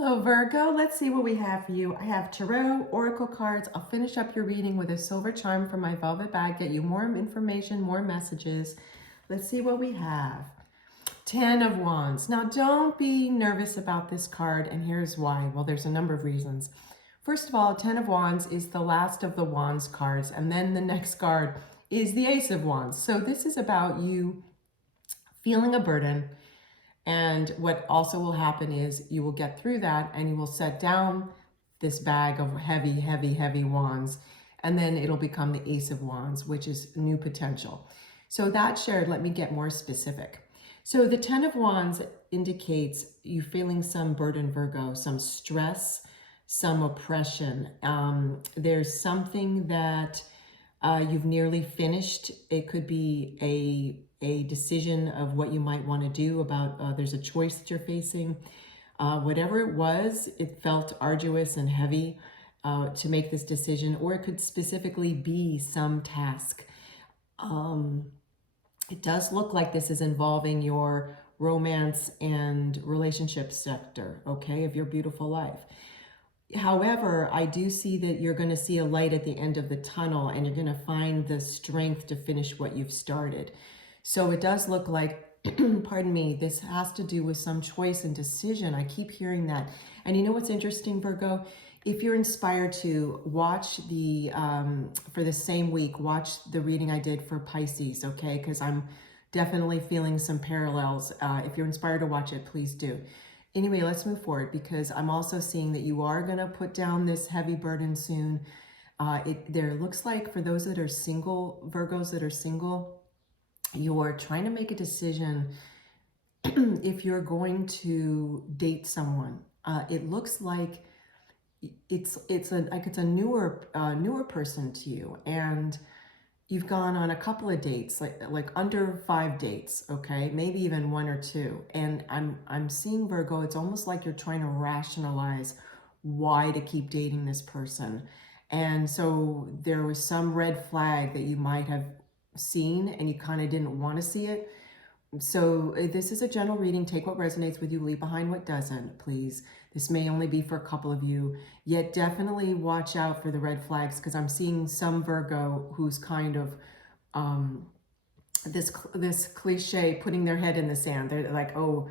Hello, Virgo. Let's see what we have for you. I have Tarot, Oracle cards. I'll finish up your reading with a silver charm from my velvet bag, get you more information, more messages. Let's see what we have. 10 of Wands. Now, don't be nervous about this card, and here's why. Well, there's a number of reasons. First of all, 10 of Wands is the last of the Wands cards, and then the next card is the Ace of Wands. So this is about you feeling a burden. And what also will happen is you will get through that and you will set down this bag of heavy, heavy, heavy wands. And then it'll become the Ace of Wands, which is new potential. So that shared, let me get more specific. So the 10 of Wands indicates you feeling some burden, Virgo, some stress, some oppression. There's something that you've nearly finished. It could be a decision of what you might want to do about, there's a choice that you're facing. Whatever it was, it felt arduous and heavy to make this decision, or it could specifically be some task. It does look like this is involving your romance and relationship sector, okay, of your beautiful life. However, I do see that you're going to see a light at the end of the tunnel and you're going to find the strength to finish what you've started. So it does look like, pardon me, this has to do with some choice and decision. I keep hearing that. And you know what's interesting, Virgo? If you're inspired to watch the, for the same week, watch the reading I did for Pisces, okay? Because I'm definitely feeling some parallels. If you're inspired to watch it, please do. Anyway, let's move forward because I'm also seeing that you are going to put down this heavy burden soon. There looks like for those that are single, Virgos that are single, you're trying to make a decision if you're going to date someone. It looks like it's a newer person to you, and you've gone on a couple of dates, like under 5 dates, okay, maybe even 1 or 2. And I'm seeing, Virgo, it's almost like you're trying to rationalize why to keep dating this person. And so there was some red flag that you might have seen and you kind of didn't want to see it. So this is a general reading. Take what resonates with you, leave behind what doesn't, please. This may only be for a couple of you, yet definitely watch out for the red flags because I'm seeing some Virgo who's kind of this cliche, putting their head in the sand. They're like, oh,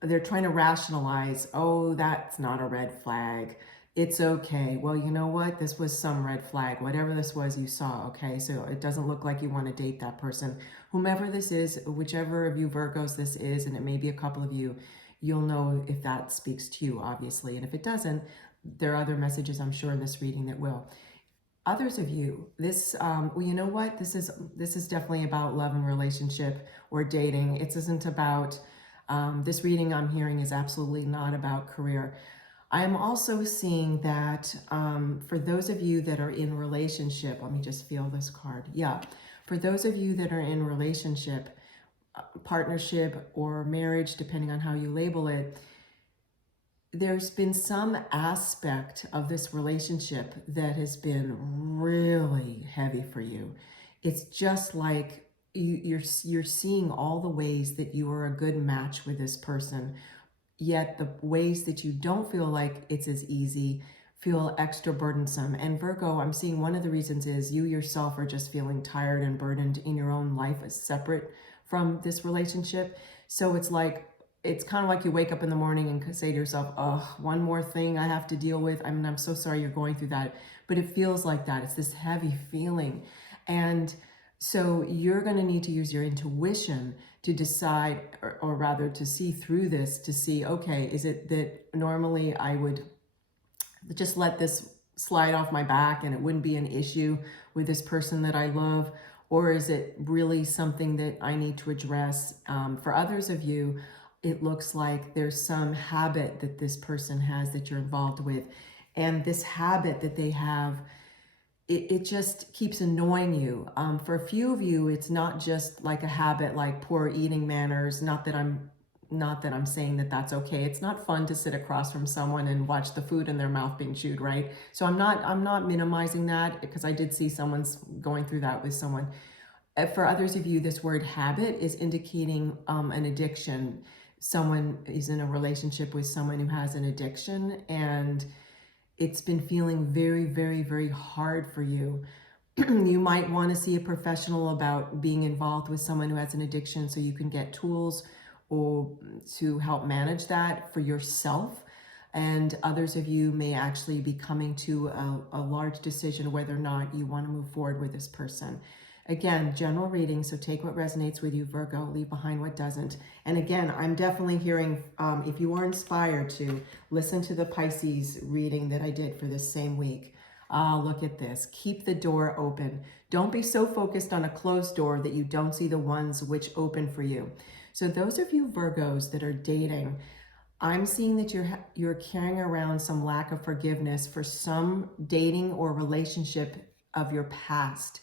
they're trying to rationalize, oh, that's not a red flag. It's okay. Well, you know what? This was some red flag. Whatever this was you saw, okay? So it doesn't look like you want to date that person. Whomever this is, whichever of you Virgos this is, and it may be a couple of you, you'll know if that speaks to you, obviously. And if it doesn't, there are other messages, I'm sure, in this reading that will. Others of you, this, well, you know what? This is definitely about love and relationship or dating. It isn't about, this reading I'm hearing is absolutely not about career. I am also seeing that for those of you that are in relationship, let me just feel this card. Yeah, for those of you that are in relationship, partnership, or marriage, depending on how you label it, there's been some aspect of this relationship that has been really heavy for you. It's just like you're seeing all the ways that you are a good match with this person, yet the ways that you don't feel like it's as easy feel extra burdensome. And Virgo, I'm seeing one of the reasons is you yourself are just feeling tired and burdened in your own life as separate from this relationship. So it's like, it's kind of like you wake up in the morning and say to yourself, oh, one more thing I have to deal with. I mean, I'm so sorry you're going through that, but it feels like that. It's this heavy feeling. And so you're going to need to use your intuition to decide, or rather to see through this, to see, okay, is it that normally I would just let this slide off my back and it wouldn't be an issue with this person that I love? Or is it really something that I need to address? For others of you, it looks like there's some habit that this person has that you're involved with. And this habit that they have, it just keeps annoying you. For a few of you, it's not just like a habit like poor eating manners. Not that I'm saying that that's okay. It's not fun to sit across from someone and watch the food in their mouth being chewed, right? So I'm not minimizing that because I did see someone's going through that with someone. For others of you, this word habit is indicating an addiction. someone is in a relationship with someone who has an addiction, and it's been feeling very, very, very hard for you. You might want to see a professional about being involved with someone who has an addiction so you can get tools or to help manage that for yourself. And others of you may actually be coming to a large decision whether or not you want to move forward with this person. Again, general reading, so take what resonates with you, Virgo, leave behind what doesn't. And again, I'm definitely hearing, if you are inspired to, listen to the Pisces reading that I did for this same week. Look at this. Keep the door open. Don't be so focused on a closed door that you don't see the ones which open for you. So those of you Virgos that are dating, I'm seeing that you're carrying around some lack of forgiveness for some dating or relationship of your past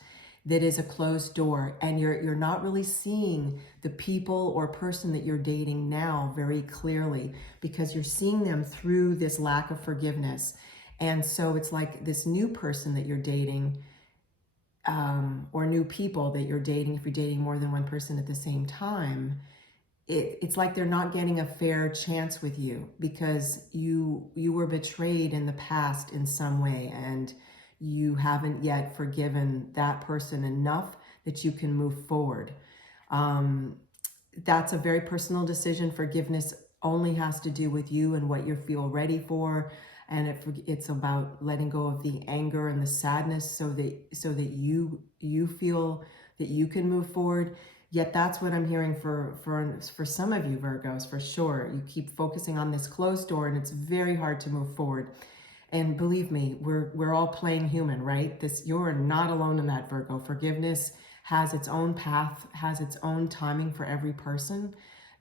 that is a closed door, and you're not really seeing the people or person that you're dating now very clearly because you're seeing them through this lack of forgiveness. And so it's like this new person that you're dating, or new people that you're dating, if you're dating more than one person at the same time, it's like they're not getting a fair chance with you because you were betrayed in the past in some way, and you haven't yet forgiven that person enough that you can move forward. That's a very personal decision. Forgiveness only has to do with you and what you feel ready for. And it's about letting go of the anger and the sadness so that you feel that you can move forward. Yet that's what I'm hearing for some of you Virgos, for sure. You keep focusing on this closed door and it's very hard to move forward. And believe me, we're all playing human, right? You're not alone in that, Virgo. Forgiveness has its own path, has its own timing for every person.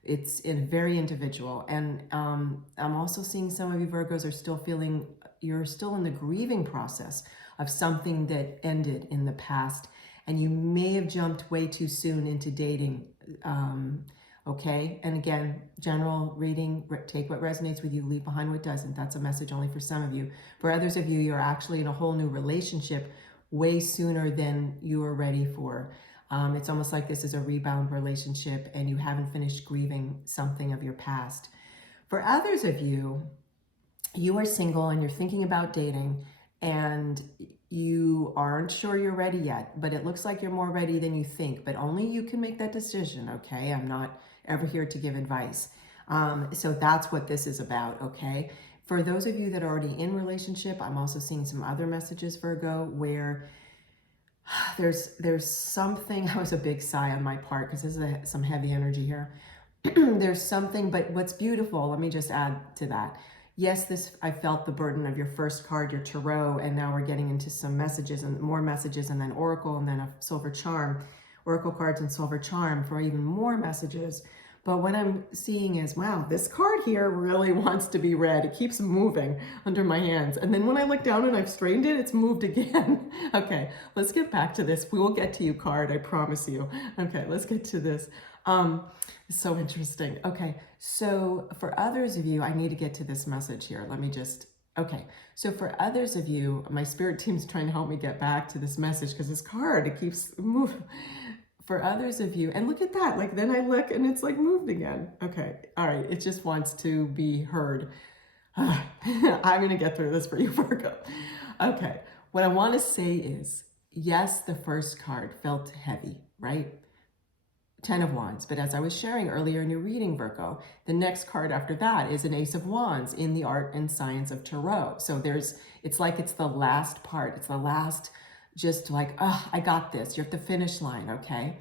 It's very individual. And I'm also seeing some of you Virgos are still feeling, you're still in the grieving process of something that ended in the past. And you may have jumped way too soon into dating. Okay, and again, general reading, take what resonates with you, leave behind what doesn't. That's a message only for some of you. For others of you, you're actually in a whole new relationship way sooner than you are ready for. It's almost like this is a rebound relationship and you haven't finished grieving something of your past. For others of you, you are single and you're thinking about dating and you aren't sure you're ready yet, but it looks like you're more ready than you think, but only you can make that decision, okay? I'm not ever here to give advice. So that's what this is about, okay? For those of you that are already in relationship, I'm also seeing some other messages, Virgo, where there's something, that was a big sigh on my part because this is some heavy energy here. There's something, but what's beautiful, let me just add to that. Yes, I felt the burden of your first card, your tarot, and now we're getting into some messages and more messages, and then oracle, and then a silver charm, oracle cards and silver charm for even more messages. But what I'm seeing is, wow, this card here really wants to be read. It keeps moving under my hands. And then when I look down and I've straightened it, it's moved again. Okay, let's get back to this. We will get to you, card, I promise you. Okay, let's get to this. So interesting. Okay, so for others of you, I need to get to this message here. Let me just, okay. So for others of you, my spirit team's trying to help me get back to this message because this card, it keeps moving. For others of you, and look at that, like then I look and it's like moved again. Okay, all right, it just wants to be heard. I'm gonna get through this for you, Virgo. Okay, what I wanna say is, yes, the first card felt heavy, right? 10 of Wands, but as I was sharing earlier in your reading, Virgo, the next card after that is an Ace of Wands in the art and science of tarot. So it's like it's the last part, it's the last, just like, oh, I got this, you're at the finish line, okay?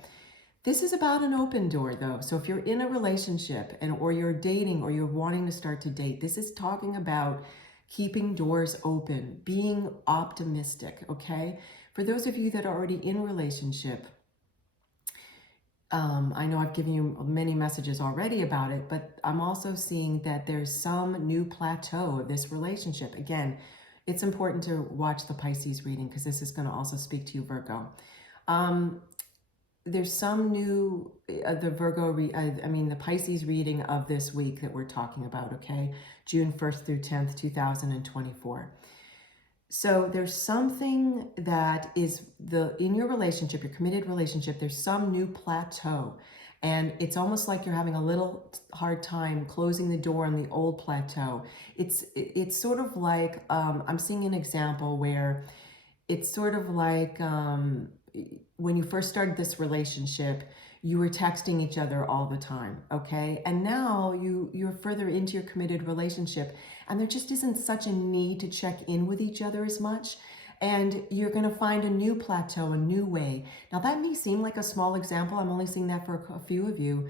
This is about an open door though. So if you're in a relationship or you're dating or you're wanting to start to date, this is talking about keeping doors open, being optimistic, okay? For those of you that are already in a relationship, I know I've given you many messages already about it, but I'm also seeing that there's some new plateau of this relationship. Again, it's important to watch the Pisces reading because this is going to also speak to you, Virgo. There's some new, the Pisces reading of this week that we're talking about, okay? June 1st through 10th, 2024. So there's something that is in your relationship, your committed relationship, there's some new plateau. And it's almost like you're having a little hard time closing the door on the old plateau. It's sort of like, I'm seeing an example where it's sort of like when you first started this relationship, you were texting each other all the time, okay? And now you're further into your committed relationship, and there just isn't such a need to check in with each other as much. And you're going to find a new plateau, a new way. Now, that may seem like a small example. I'm only seeing that for a few of you.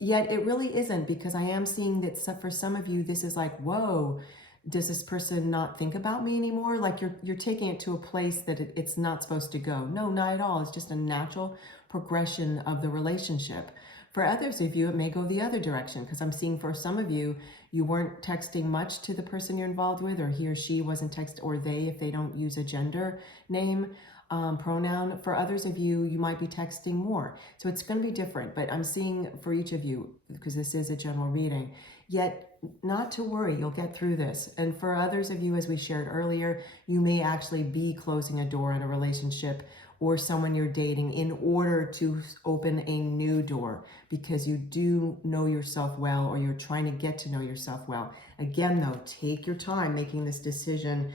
Yet it really isn't, because I am seeing that for some of you, this is like, whoa, does this person not think about me anymore? Like you're taking it to a place that it's not supposed to go. No, not at all. It's just a natural progression of the relationship. For others of you, it may go the other direction, because I'm seeing for some of you, you weren't texting much to the person you're involved with, or he or she wasn't or they, if they don't use a gender name, pronoun. For others of you, you might be texting more. So it's going to be different, but I'm seeing for each of you, because this is a general reading, yet not to worry, you'll get through this. And for others of you, as we shared earlier, you may actually be closing a door in a relationship or someone you're dating in order to open a new door, because you do know yourself well, or you're trying to get to know yourself well. Again, though, take your time making this decision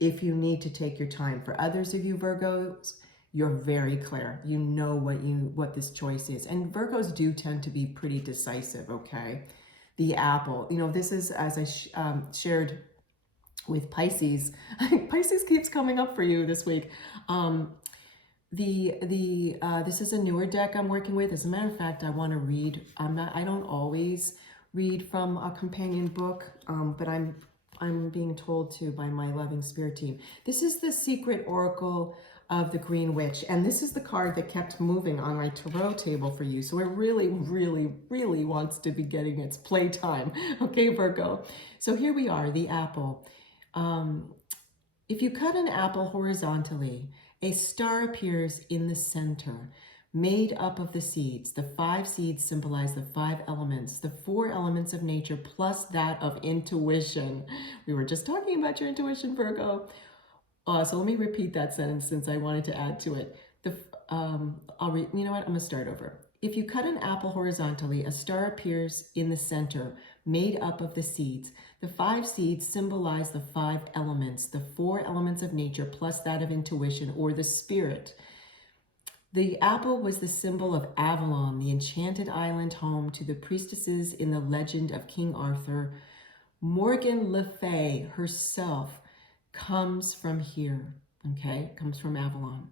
if you need to take your time. For others of you Virgos, you're very clear. You know what this choice is. And Virgos do tend to be pretty decisive, okay? The apple, this is, as I shared with Pisces. Pisces keeps coming up for you this week. This is a newer deck I'm working with. As a matter of fact, I want to read. I don't always read from a companion book, but I'm being told to by my loving spirit team. This is the Secret Oracle of the Green Witch, and this is the card that kept moving on my tarot table for you. So it really, really, really wants to be getting its playtime. Okay, Virgo. So here we are, the apple. If you cut an apple horizontally, a star appears in the center, made up of the seeds. The 5 seeds symbolize the 5 elements, the 4 elements of nature, plus that of intuition. We were just talking about your intuition, Virgo. So let me repeat that sentence since I wanted to add to it. You know what? I'm gonna start over. If you cut an apple horizontally, a star appears in the center, made up of the seeds. The 5 seeds symbolize the 5 elements, the 4 elements of nature, plus that of intuition, or the spirit. The apple was the symbol of Avalon, the enchanted island home to the priestesses in the legend of King Arthur. Morgan Le Fay herself comes from here, okay? Comes from Avalon.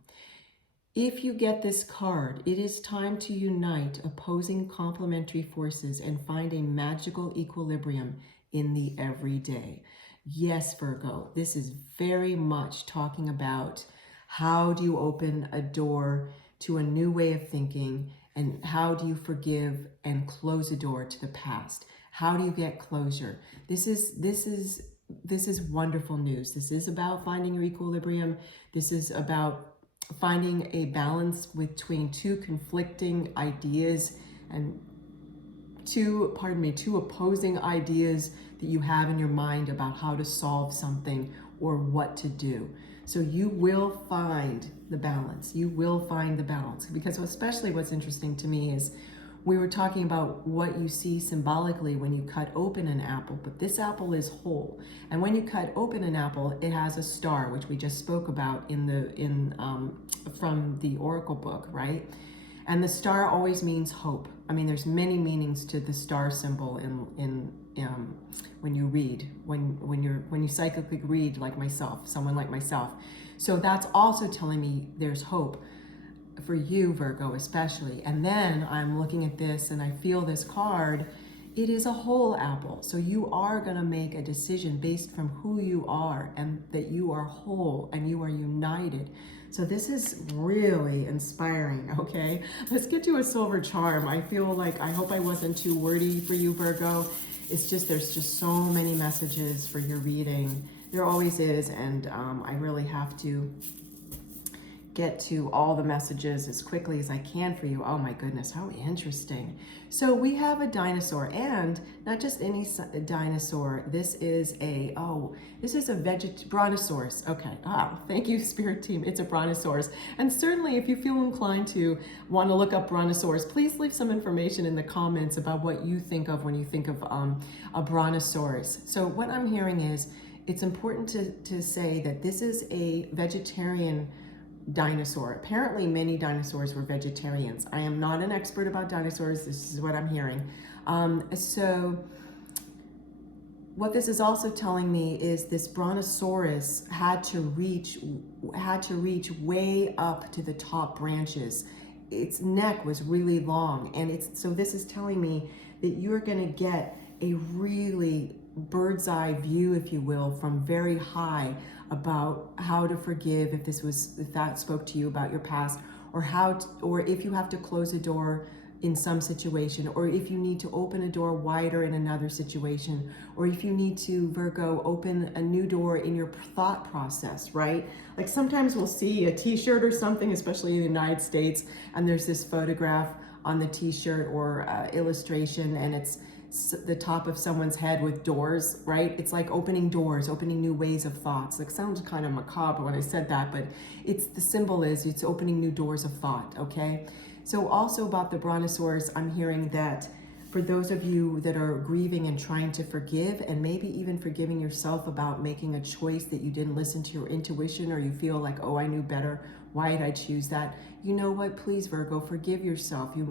If you get this card, it is time to unite opposing complementary forces and find a magical equilibrium in the everyday. Yes, Virgo, this is very much talking about how do you open a door to a new way of thinking, and how do you forgive and close a door to the past? How do you get closure? This is wonderful news. This is about finding your equilibrium. This is about finding a balance between 2 conflicting ideas and 2 opposing ideas that you have in your mind about how to solve something or what to do. So you will find the balance. You will find the balance, because especially what's interesting to me is we were talking about what you see symbolically when you cut open an apple, but this apple is whole. And when you cut open an apple, it has a star, which we just spoke about from the Oracle book, right? And the star always means hope. I mean, there's many meanings to the star symbol when you read, when you psychically read, like myself, someone like myself. So that's also telling me there's hope for you, Virgo, especially. And then I'm looking at this and I feel this card. It is a whole apple. So you are going to make a decision based from who you are, and that you are whole and you are united. So this is really inspiring, okay? Let's get to a silver charm. I hope I wasn't too wordy for you, Virgo. It's just, there's just so many messages for your reading. There always is, and I really have to get to all the messages as quickly as I can for you. Oh my goodness, how interesting. So we have a dinosaur, and not just any dinosaur. This is a, brontosaurus. Okay, thank you, Spirit Team. It's a brontosaurus. And certainly if you feel inclined to want to look up brontosaurus, please leave some information in the comments about what you think of when you think of a brontosaurus. So what I'm hearing is, it's important to say that this is a vegetarian dinosaur. Apparently many dinosaurs were vegetarians. I am not an expert about dinosaurs. This is what I'm hearing. So what this is also telling me is this brontosaurus had to reach way up to the top branches. Its neck was really long, and so this is telling me that you're going to get a really bird's eye view, if you will, from very high about how to forgive if that spoke to you about your past, or if you have to close a door in some situation, or if you need to open a door wider in another situation, or if you need to, Virgo, open a new door in your thought process, right? Like sometimes we'll see a t-shirt or something, especially in the United States, and there's this photograph on the t-shirt or illustration, and it's the top of someone's head with doors, right? It's like opening doors, opening new ways of thoughts. Like sounds kind of macabre when I said that, but the symbol is it's opening new doors of thought, okay? So also about the brontosaurus, I'm hearing that for those of you that are grieving and trying to forgive, and maybe even forgiving yourself about making a choice that you didn't listen to your intuition, or you feel like, oh, I knew better, why did I choose that? You know what, please, Virgo, forgive yourself. You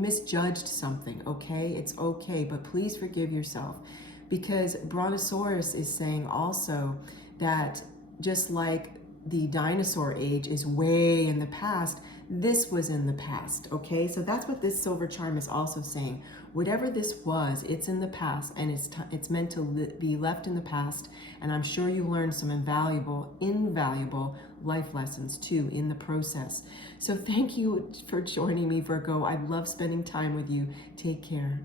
misjudged something, okay? It's okay, but please forgive yourself, because brontosaurus is saying also that just like the dinosaur age is way in the past, this was in the past, okay? So that's what this silver charm is also saying. Whatever this was, it's in the past, and it's meant to be left in the past, and I'm sure you learned some invaluable life lessons too in the process. So thank you for joining me, Virgo. I love spending time with you. Take care.